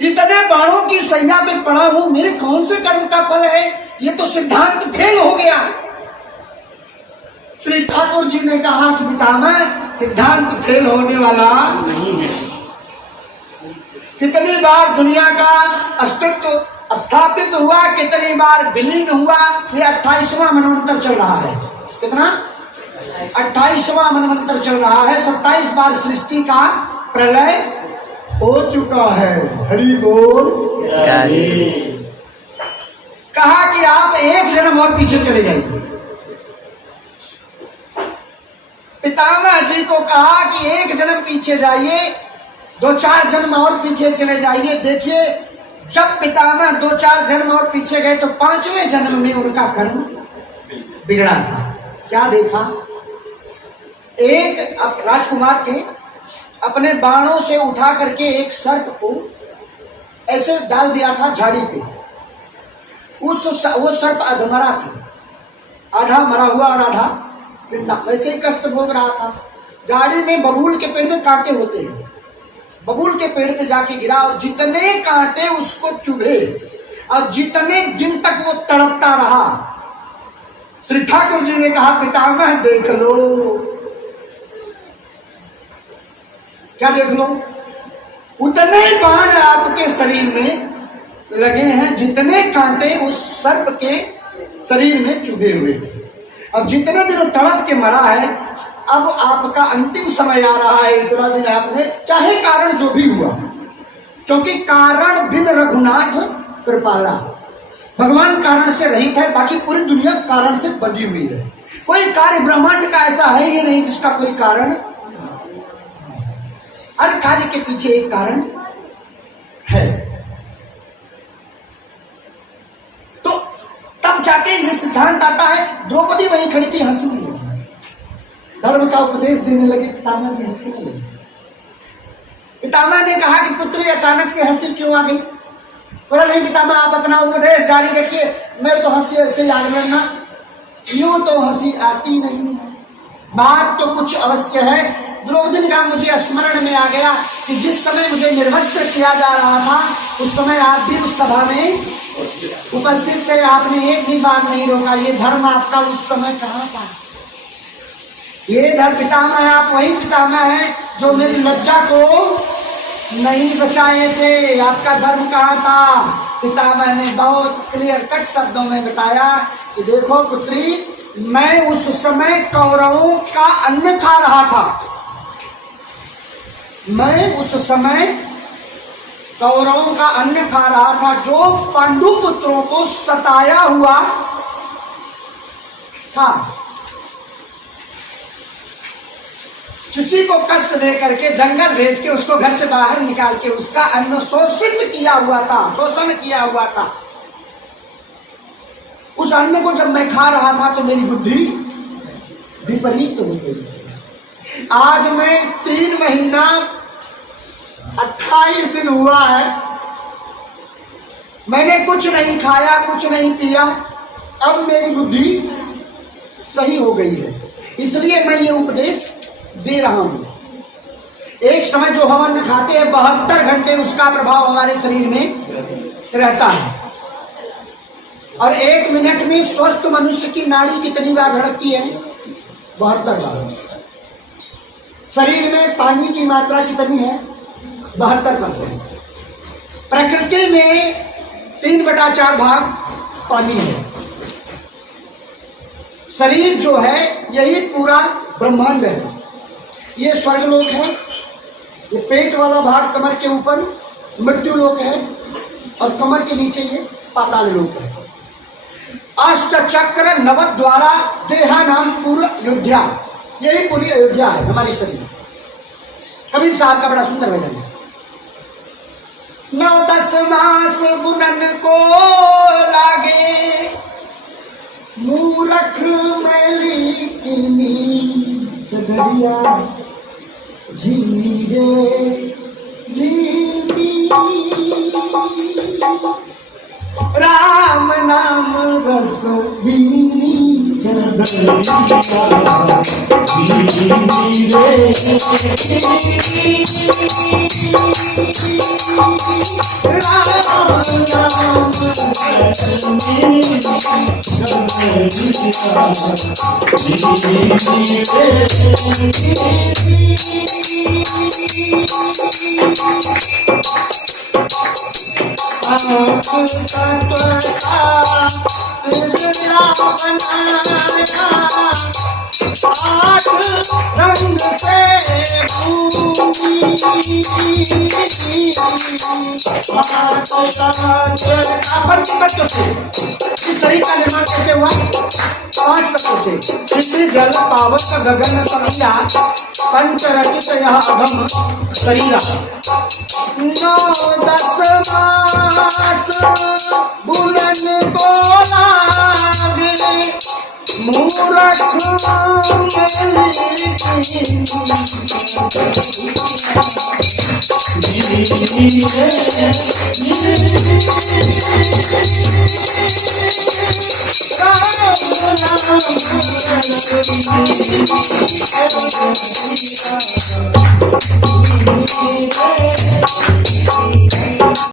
इतने बाणों की सैया पे पड़ा हूं, मेरे कौन से कर्म का फल है? ये तो सिद्धांत फेल हो गया। श्री ठाकुर जी ने कहा कि पितामह, सिद्धांत फेल होने वाला नहीं है। कितनी बार दुनिया का अस्तित्व स्थापित हुआ, कितनी बार विलीन हुआ। ये 28वां मनवंतर चल रहा है। कितना? 28वां मनवंतर चल रहा है। 27 बार सृष्टि का प्रलय हो चुका है। हरि बोल। कहा कि आप एक जन्म और पीछे चले जाइए। पितामह जी को कहा कि एक जन्म पीछे जाइए, 2-4 जन्म और पीछे चले जाइए। देखिए, जब पितामह 2-4 जन्म और पीछे गए तो 5वें जन्म में उनका कर्म बिगड़ा था। क्या देखा? एक राजकुमार थे, अपने बाणों से उठा करके एक सर्प को ऐसे डाल दिया था झाड़ी पे। वो सर्प अधमरा था, आधा मरा हुआ और आधा जिंदा, वैसे ही कष्ट भोग रहा था। झाड़ी में बबूल के पेड़ में कांटे होते हैं, बबूल के पेड़ पे जाके गिरा और जितने कांटे उसको चुभे और जितने दिन तक वो तड़पता रहा। श्री ठाकुर जी ने कहा, पितामह देख लो। क्या देख लो? उतने बाण आपके शरीर में लगे हैं जितने कांटे उस सर्प के शरीर में चुभे हुए थे। अब जितने दिन तड़प के मरा है, अब आपका अंतिम समय आ रहा है। इतना दिन आपने, चाहे कारण जो भी हुआ, क्योंकि कारण बिन रघुनाथ कृपाला, भगवान कारण से रहित है, बाकी पूरी दुनिया कारण से बंधी हुई है। कोई कार्य ब्रह्मांड का ऐसा है ही नहीं जिसका कोई कारण। हर कार्य के पीछे एक कारण है। तो तब जाके ये सिद्धांत आता है। द्रौपदी वहीं खड़ी थी, हंसने लगी, धर्म का उपदेश देने लगे। पितामह जी हंसने लगे। पितामह ने कहा कि पुत्री अचानक से हंसी क्यों आ गई? बोला, नहीं पितामह, आप अपना उपदेश जारी रखिए, मैं तो हंसी ऐसे याद करना, यूं तो हंसी आती नहीं है। बात तो कुछ अवश्य है। द्रौपदी ने कहा, मुझे स्मरण में आ गया कि जिस समय मुझे निर्वस्त्र किया जा रहा था, उस समय आप भी उस सभा में उपस्थित थे, आपने एक भी बात नहीं रोका। ये धर्म आपका उस समय कहाँ था? ये धर्म पितामह, आप वही पितामह हैं जो मेरी लज्जा को नहीं बचाए थे। आपका धर्म कहाँ था? पितामह ने बहुत क्लियर कट शब्दों में बताया कि देखो पुत्री, मैं उस समय कौरवों का अन्न खा रहा था। मैं उस समय कौरवों का अन्न खा रहा था, जो पांडु पुत्रों को सताया हुआ था। किसी को कष्ट दे करके, जंगल भेज के, उसको घर से बाहर निकाल के उसका अन्न शोषित किया हुआ था, शोषण किया हुआ था। उस अन्न को जब मैं खा रहा था तो मेरी बुद्धि विपरीत हो गई। आज मैं 3 महीना 28 दिन हुआ है, मैंने कुछ नहीं खाया, कुछ नहीं पिया, अब मेरी बुद्धि सही हो गई है। इसलिए मैं ये उपदेश दे रहा हूं। एक समय जो हम अन्न खाते हैं, 72 घंटे उसका प्रभाव हमारे शरीर में रहता है, और 1 मिनट में स्वस्थ मनुष्य की नाड़ी कितनी बार धड़कती है? 72 बार। शरीर में पानी की मात्रा कितनी है? 72%। प्रकृति में 3/4 भाग पानी है। शरीर जो है, यही पूरा ब्रह्मांड है। ये स्वर्गलोक है, ये पेट वाला भाग कमर के ऊपर मृत्यु लोक है, और कमर के नीचे ये पाताल लोक है। अष्ट चक्र नवद्वारा देहा नाम पूर्व अयोध्या, यही पूरी अयोध्या है हमारी शरीर। कबीर साहब का बड़ा सुंदर भजन है। 9-10 मास बुनन को लागे, मूरख मैली कीनी चदरिया, झीनी रे झीनी, राम नाम रस बीनी चदरिया, रंग से शरीर का निर्माण कैसे हुआ? 5 तत्वों से। पृथ्वी जल पावक गगन सरिया पंच रचित यह अधम शरीरा। 9-10 मास बुलन को लागे मूरख